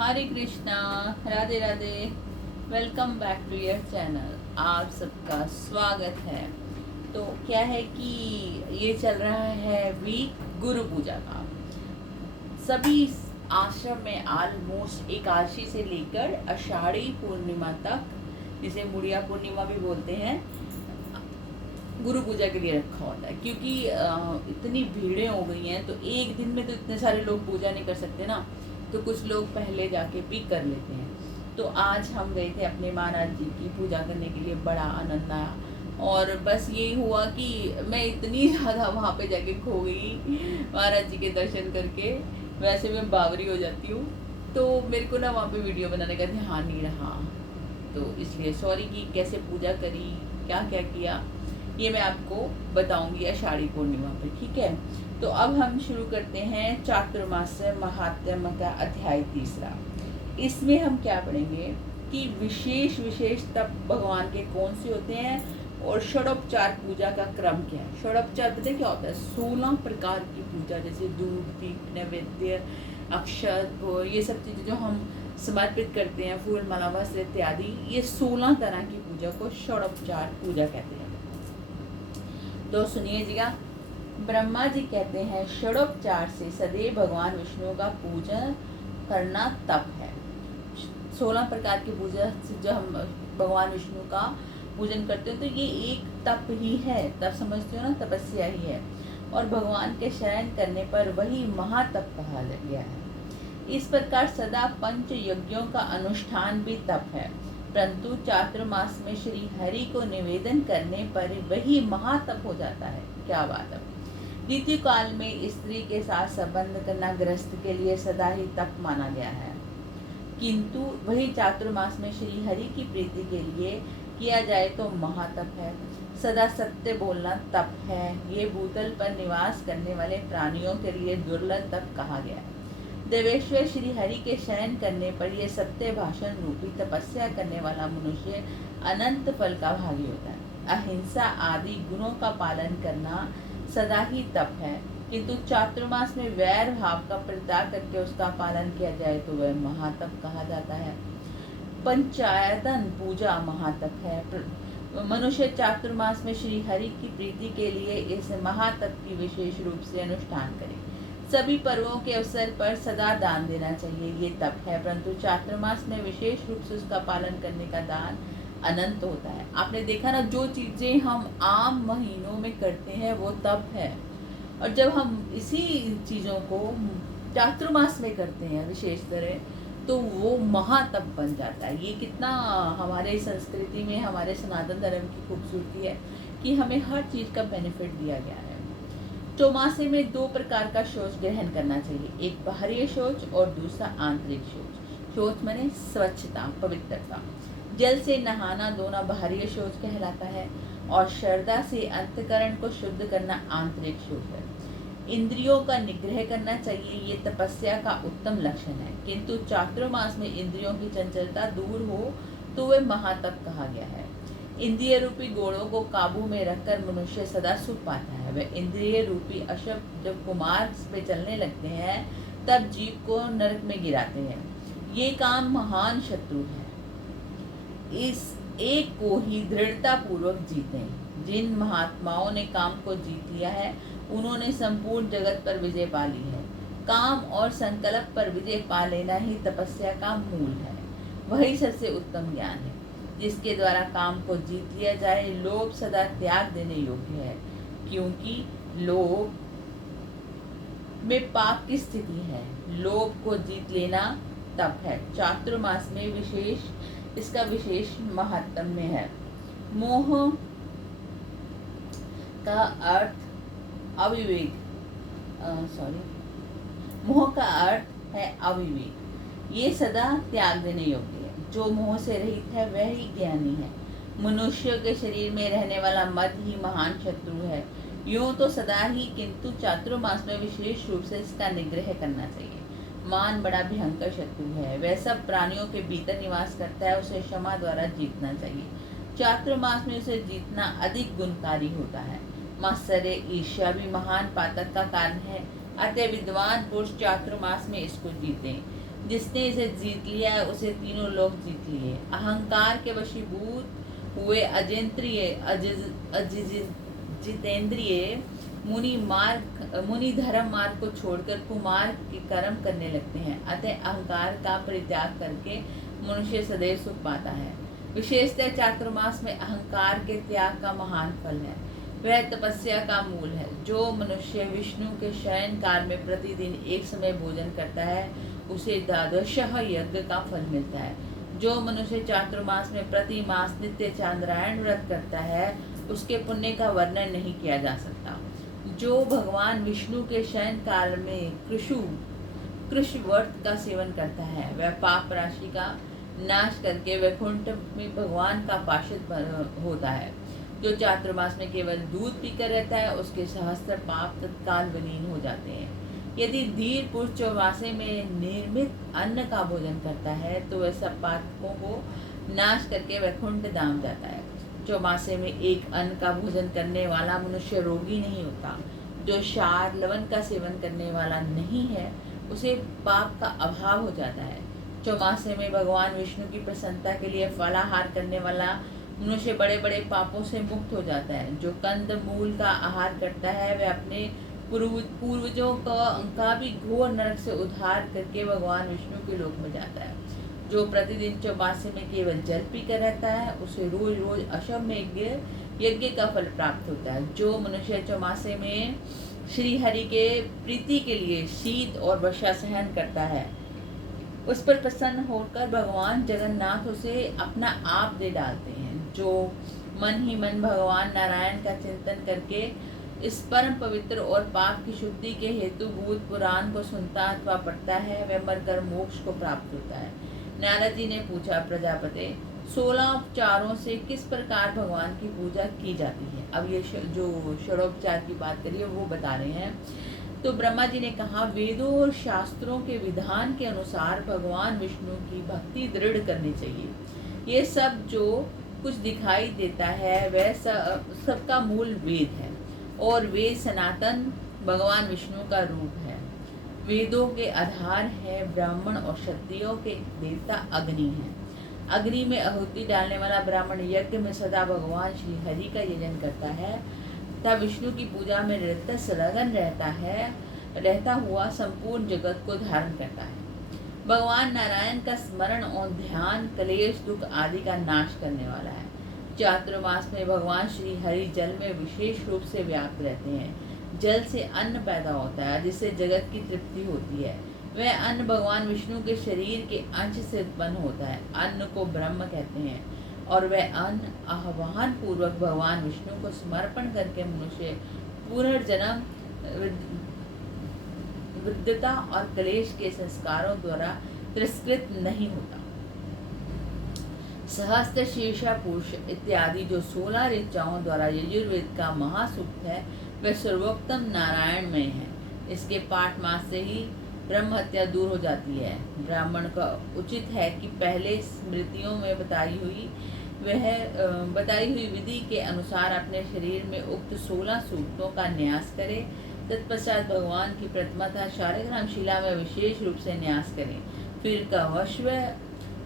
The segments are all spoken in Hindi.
Hare Krishna, Radhe Radhe. Welcome back to your channel. आप सबका स्वागत है। तो क्या है कि ये चल रहा है वीक गुरु पूजा का। सभी आश्रम में ऑलमोस्ट एकादशी से लेकर आषाढ़ी पूर्णिमा तक, जिसे मुड़िया पूर्णिमा भी बोलते हैं, गुरु पूजा के लिए रखा होता है। क्योंकि इतनी भीड़ें हो गई हैं, तो एक दिन में तो इतने सारे लोग पूजा नहीं कर सकते ना, तो कुछ लोग पहले जाके भी कर लेते हैं। तो आज हम गए थे अपने महाराज जी की पूजा करने के लिए, बड़ा आनंद आया। और बस यही हुआ कि मैं इतनी ज़्यादा वहाँ पे जाके खो गई महाराज जी के दर्शन करके। वैसे मैं बावरी हो जाती हूँ, तो मेरे को ना वहाँ पे वीडियो बनाने का ध्यान नहीं रहा, तो इसलिए सॉरी कि कैसे पूजा करी, क्या क्या किया, ये मैं आपको बताऊंगी आषाढ़ी पूर्णिमा पे, ठीक है। तो अब हम शुरू करते हैं चातुर्मास महात्म्य का अध्याय 3। इसमें हम क्या पढ़ेंगे कि विशेष विशेष तप भगवान के कौन से होते हैं, और षडोपचार पूजा का क्रम क्या है। षडोपचार पता है क्या होता है? 16 प्रकार की पूजा, जैसे दूध, दीप, नैवेद्य, अक्षत, ये सब चीज़ें जो हम समर्पित करते हैं, फूल, माला, वस्त्र इत्यादि, ये 16 तरह की पूजा को षडोपचार पूजा कहते हैं। तो सुनिएगा, ब्रह्मा जी कहते हैं षडोपचार से सदैव भगवान विष्णु का पूजन करना तप है। 16 प्रकार की पूजा से जो हम भगवान विष्णु का पूजन करते हैं, तो ये एक तप ही है। तप समझते हो ना, तपस्या ही है। और भगवान के शयन करने पर वही महातप कहा गया है। इस प्रकार सदा पंच यज्ञों का अनुष्ठान भी तप है, परंतु चातुर्मास में श्री हरि को निवेदन करने पर वही महातप हो जाता है। क्या बात है। द्वितीय काल में स्त्री के साथ संबंध करना गृहस्थ के लिए सदा ही तप माना गया है, किंतु वही चातुर्मास में श्री हरि की प्रीति के लिए किया जाए तो महातप है। सदा सत्य बोलना तप है। ये भूतल पर निवास करने वाले प्राणियों के लिए दुर्लभ तप कहा गया है। देवेश्वर श्री हरि के शयन करने पर यह सत्य भाषण रूपी तपस्या करने वाला मनुष्य अनंत फल का भागी होता है। अहिंसा आदि गुणों का पालन करना सदा ही तप है, किंतु चातुर्मास में वैर भाव का परित्याग करके उसका पालन किया जाए तो वह महातप कहा जाता है। पंचायतन पूजा महातप है। मनुष्य चातुर्मास में श्री हरि की प्रीति के लिए इस महातप की विशेष रूप से अनुष्ठान करे। सभी पर्वों के अवसर पर सदा दान देना चाहिए, ये तप है, परंतु चातुर्मास में विशेष रूप से उसका पालन करने का दान अनंत होता है। आपने देखा ना, जो चीजें हम आम महीनों में करते हैं वो तप है, और जब हम इसी चीजों को चातुर्मास में करते हैं विशेष तरह, तो वो महातप बन जाता है। ये कितना हमारे संस्कृति में, हमारे सनातन धर्म की खूबसूरती है कि हमें हर चीज का बेनिफिट दिया गया है। चौमासे में 2 प्रकार का शौच ग्रहण करना चाहिए, एक बाहरी शौच और दूसरा आंतरिक शौच। शौच माने स्वच्छता, पवित्रता। जल से नहाना धोना बाहरी शौच कहलाता है, और श्रद्धा से अंतकरण को शुद्ध करना आंतरिक शौच है। इंद्रियों का निग्रह करना चाहिए, ये तपस्या का उत्तम लक्षण है, किंतु चातुर्मास में इंद्रियों की चंचलता दूर हो तो वह महातप कहा गया है। इंद्रिय रूपी घोड़ों को काबू में रखकर मनुष्य सदा सुख पाता है। वह इंद्रिय रूपी अशुभ जब कुमार पे चलने लगते हैं, तब जीव को नरक में गिराते हैं। ये काम महान शत्रु है, इस एक को ही दृढ़ता पूर्वक जीतें। जिन महात्माओं ने काम को जीत लिया है, उन्होंने संपूर्ण जगत पर विजय पा ली है। काम और संकल्प पर विजय पा लेना ही तपस्या का मूल है। वही सबसे उत्तम ज्ञान है, जिसके द्वारा काम को जीत लिया जाए। लोभ सदा त्याग देने योग्य है, क्योंकि लोभ में पाप की स्थिति है। लोभ को जीत लेना तप है। चातुर्मास में इसका विशेष महात्म्य है। मोह का अर्थ अविवेक, मोह का अर्थ है अविवेक। ये सदा त्याग देने योग्य है। जो मोह से रहित है वह ही ज्ञानी है। मनुष्य के शरीर में रहने वाला मद ही महान शत्रु है। यूं तो सदा ही, किंतु चातुर्मास में विशेष रूप से इसका निग्रह करना चाहिए। मान बड़ा भयंकर शत्रु है, वह सब प्राणियों के भीतर निवास करता है, उसे क्षमा द्वारा जीतना चाहिए। चातुर्मास में उसे जीतना अधिक गुणकारी होता है। मात्सर्य, ईर्ष्या भी महान पातक का कारण है, अतः विद्वान पुरुष चातुर्मास में इसको जीते। जिसने इसे जीत लिया है उसे तीनों लोग जीत लिए। अहंकार के वशीभूत हुए अजेंद्रिय जितेंद्रिय मुनि धर्म मार्ग को छोड़कर कुमार्ग के कर्म करने लगते हैं। अतः अहंकार का परित्याग करके मनुष्य सदैव सुख पाता है। विशेषतः चातुर्मास में अहंकार के त्याग का महान फल है। वह तपस्या का मूल है। जो मनुष्य विष्णु के शयन काल में प्रतिदिन एक समय भोजन करता है उसे द्वादशः यज्ञ का फल मिलता है। जो मनुष्य चातुर्मास में प्रति मास नित्य चांद्रायण व्रत करता है उसके पुण्य का वर्णन नहीं किया जा सकता। जो भगवान विष्णु के शयन काल में कृष व्रत का सेवन करता है वह पाप राशि का नाश करके वैकुंठ में भगवान का पार्षद होता है। जो चातुर्मास में केवल दूध पीकर रहता है उसके सहस्त्र पाप तत्काल विलीन हो जाते हैं। यदि धीर पुरुष चौमासे में निर्मित अन्न का भोजन करता है तो वह सब पापों को नाश करके वैकुंठ धाम जाता है। चौमासे में एक अन्न का भोजन करने वाला मनुष्य रोगी नहीं होता। जो क्षार लवण का सेवन करने वाला नहीं है उसे पाप का अभाव हो जाता है। चौमासे में भगवान विष्णु की प्रसन्नता के लिए फलाहार करने वाला मनुष्य बड़े बड़े पापों से मुक्त हो जाता है। जो कंद मूल का आहार करता है वह अपने पूर्वजों का भी घोर नरक से उद्धार करके भगवान विष्णु के लोक में जाता है। जो प्रतिदिन चौमासे में केवल जल पीकर रहता है उसे रोज रोज अश्वमेध यज्ञ का फल प्राप्त होता है। जो मनुष्य चौमासे में श्री हरि के प्रीति के लिए शीत और वर्षा सहन करता है उस पर प्रसन्न होकर भगवान जगन्नाथ उसे अपना आप दे डालते हैं। जो मन ही मन भगवान नारायण का चिंतन करके इस परम पवित्र और पाप की शुद्धि के हेतु भूत पुराण को सुनता अथवा पढ़ता है वह मरकर मोक्ष को प्राप्त होता है। नारद जी ने पूछा, प्रजापति 16 उपचारों से किस प्रकार भगवान की पूजा की जाती है? अब ये जो षोडोपचार की बात करिए वो बता रहे हैं। तो ब्रह्मा जी ने कहा, वेदों और शास्त्रों के विधान के अनुसार भगवान विष्णु की भक्ति दृढ़ करनी चाहिए। ये सब जो कुछ दिखाई देता है वह सबका मूल वेद है और वेद सनातन भगवान विष्णु का रूप है। वेदों के आधार है ब्राह्मण और क्षत्रियों के देवता अग्नि है। अग्नि में आहुति डालने वाला ब्राह्मण यज्ञ में सदा भगवान श्री हरि का यजन करता है तथा विष्णु की पूजा में निरंतर संलग्न रहता हुआ संपूर्ण जगत को धारण करता है। भगवान नारायण का स्मरण और ध्यान क्लेश दुख आदि का नाश करने वाला है। चातुर्मास में भगवान श्री हरि जल में विशेष रूप से व्याप्त रहते हैं। जल से अन्न पैदा होता है जिससे जगत की तृप्ति होती है। वह अन्न भगवान विष्णु के शरीर के अंश से उत्पन्न होता है। अन्न को ब्रह्म कहते हैं और वह अन्न आह्वान पूर्वक भगवान विष्णु को समर्पण करके मनुष्य पुनर्जन्म विद्यता और क्लेश के संस्कारों द्वारा तिरस्कृत नहीं होता। सहस्त्र शीर्षा पुरुष इत्यादि जो 16 ऋचाओं द्वारा यजुर्वेद का महासूक्त है वह सर्वोत्तम नारायणमय है। इसके पाठ मास से ही ब्रह्म हत्या दूर हो जाती है। ब्राह्मण का उचित है कि पहले स्मृतियों में बताई हुई विधि के अनुसार अपने शरीर में उक्त 16 सूक्तों का न्यास करे। तत्पश्चात भगवान की प्रतिमा तथा शालिग्राम शिला में विशेष रूप से न्यास करें। फिर कवश्व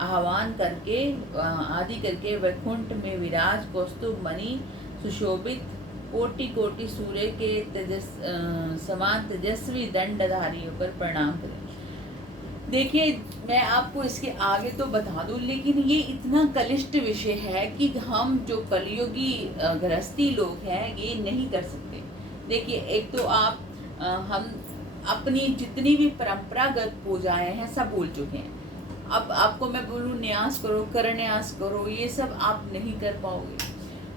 आह्वान करके आदि करके वैकुंठ में विराज कौस्तुभ मणि सुशोभित कोटि कोटि सूर्य के समान तेजस्वी दंडधारी होकर प्रणाम करें। देखिए, मैं आपको इसके आगे तो बता दूं, लेकिन ये इतना कलिष्ठ विषय है कि हम जो कलियुगी गृहस्थी लोग हैं ये नहीं कर सकते। देखिए, एक तो हम अपनी जितनी भी परंपरागत पूजाएं हैं सब भूल चुके हैं। अब आपको मैं बोलूँ न्यास करो, करन्यास करो, ये सब आप नहीं कर पाओगे।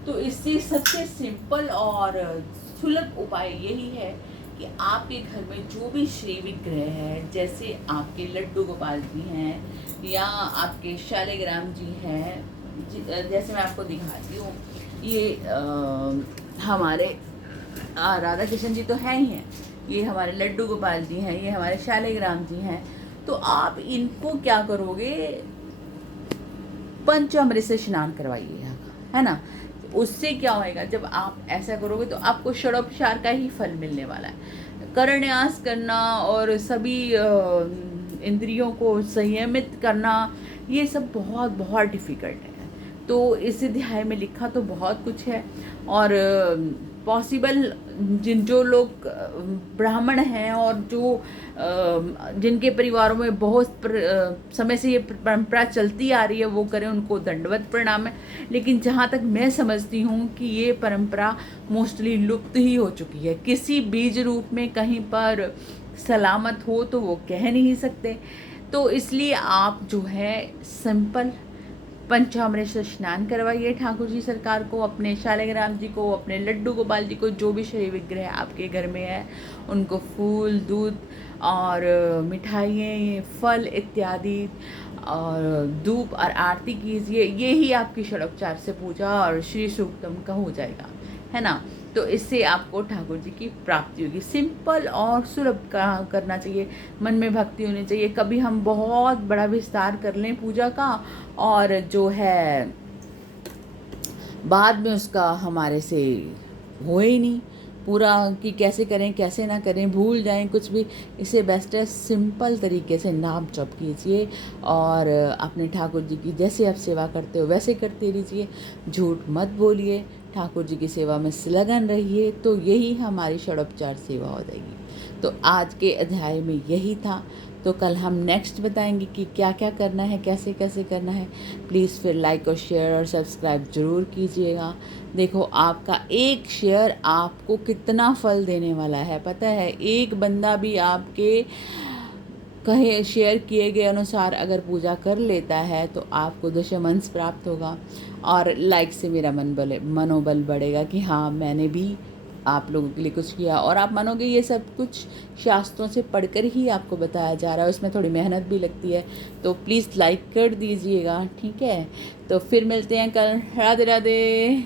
तो इससे सबसे सिंपल और सुलभ उपाय यही है कि आपके घर में जो भी श्री विग्रह है, जैसे आपके लड्डू गोपाल जी हैं या आपके शालिग्राम जी हैं, जैसे मैं आपको दिखाती हूँ, ये हमारे राधा कृष्ण जी तो हैं ही हैं, ये हमारे लड्डू गोपाल जी हैं, ये हमारे शालिग्राम जी हैं। तो आप इनको क्या करोगे, पंचामृत से स्नान करवाइएगा, है ना। उससे क्या होएगा, जब आप ऐसा करोगे तो आपको षोडोपचार का ही फल मिलने वाला है। करन्यास करना और सभी इंद्रियों को संयमित करना, ये सब बहुत बहुत डिफ़िकल्ट है। तो इस अध्याय में लिखा तो बहुत कुछ है, और पॉसिबल जो लोग ब्राह्मण हैं और जो जिनके परिवारों में बहुत समय से ये परंपरा चलती आ रही है वो करें, उनको दंडवत प्रणाम है। लेकिन जहाँ तक मैं समझती हूँ कि ये परंपरा मोस्टली लुप्त ही हो चुकी है। किसी बीज रूप में कहीं पर सलामत हो तो वो कह नहीं सकते। तो इसलिए आप जो है सिंपल पंचामृत से स्नान करवाइए ठाकुर जी सरकार को, अपने शालिग्राम जी को, अपने लड्डू गोपाल जी को, जो भी श्री विग्रह आपके घर में है उनको फूल, दूध और मिठाइयाँ, फल इत्यादि और धूप और आरती कीजिए। ये ही आपकी षडोपचार से पूजा और श्री सूक्तम का हो जाएगा, है ना। तो इससे आपको ठाकुर जी की प्राप्ति होगी। सिंपल और सुलभ करना चाहिए, मन में भक्ति होनी चाहिए। कभी हम बहुत बड़ा विस्तार कर लें पूजा का और जो है बाद में उसका हमारे से हो ही नहीं पूरा, कि कैसे करें कैसे ना करें, भूल जाएं कुछ भी। इससे बेस्ट है सिंपल तरीके से नाम जप कीजिए और अपने ठाकुर जी की जैसे आप सेवा करते हो वैसे करते रहिए। झूठ मत बोलिए, ठाकुर जी की सेवा में संलग्न रहिए, तो यही हमारी षडोपचार सेवा हो जाएगी। तो आज के अध्याय में यही था। तो कल हम नेक्स्ट बताएंगे कि क्या क्या करना है, कैसे कैसे करना है। प्लीज़ फिर लाइक और शेयर और सब्सक्राइब ज़रूर कीजिएगा। देखो आपका एक शेयर आपको कितना फल देने वाला है पता है। एक बंदा भी आपके कहे शेयर किए गए अनुसार अगर पूजा कर लेता है तो आपको दशमंश प्राप्त होगा, और लाइक से मेरा मनोबल बढ़ेगा कि हाँ मैंने भी आप लोगों के लिए कुछ किया। और आप मानोगे ये सब कुछ शास्त्रों से पढ़कर ही आपको बताया जा रहा है, उसमें थोड़ी मेहनत भी लगती है। तो प्लीज़ लाइक कर दीजिएगा, ठीक है। तो फिर मिलते हैं कल। राधे राधे।